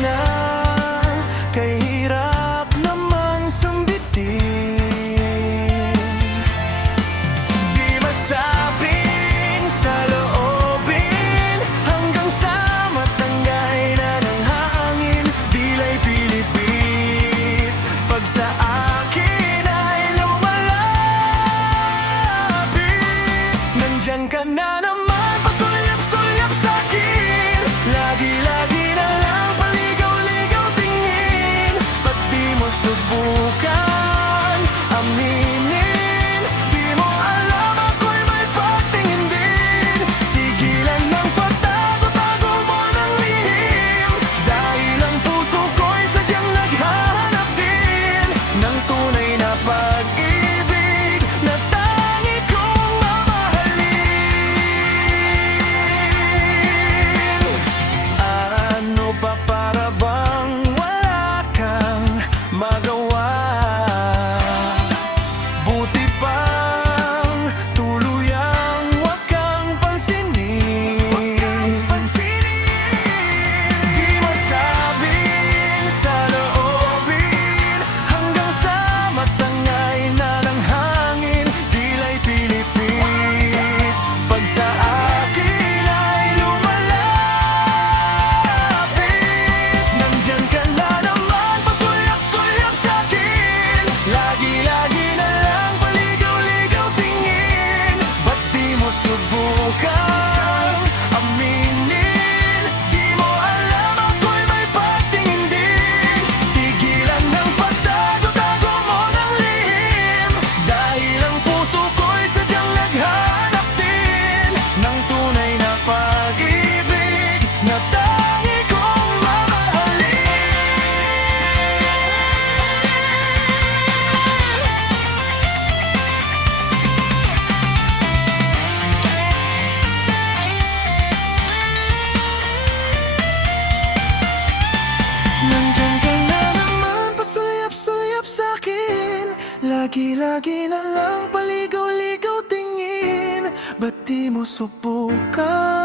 na, kay hirap naman sambitin. Di masabing sa loobin, hanggang sa matangay na ng hangin. Dila'y pilipit, pag sa akin ay lumalapit. Nandyan ka na naman, pasulyap-sulyap sa'kin. Lagi-lagi na lang paligaw-ligaw tingin. Ba't di mo subukan aminin? Di mo alam ako'y may pagtingin din. Tigilan ng pagtago-tago mo ng lihim, dahil ang puso ko'y sadyang naghahanap din ng tunay na pag-ibig na tangi kong mamahalin. Ano ba para bang wala kang magawa? Buti pang tuluyang wag kang pansinin. Di masabing sa loobin, hanggang sa matangay na ng hangin. Dila'y pilipit, pag sa akin ay lumalapit. Nandyan ka na naman, pasulyap-sulyap sa'kin. Lagi-lagi na lang paligaw-ligaw tingin. Ba't di mo subukan aminin? Di mo alam ako'y may pagtingin din. Tigilan ng pagtago-tago mo ng lihim, dahil ang puso ko'y sadyang naghanap din ng tunay na pag-ibig na tangi kong mamahalin. Nandyan ka na naman, pasulyap-sulyap sa'kin. Lagi-lagi na lang paligaw-ligaw tingin. Ba't di mo subukan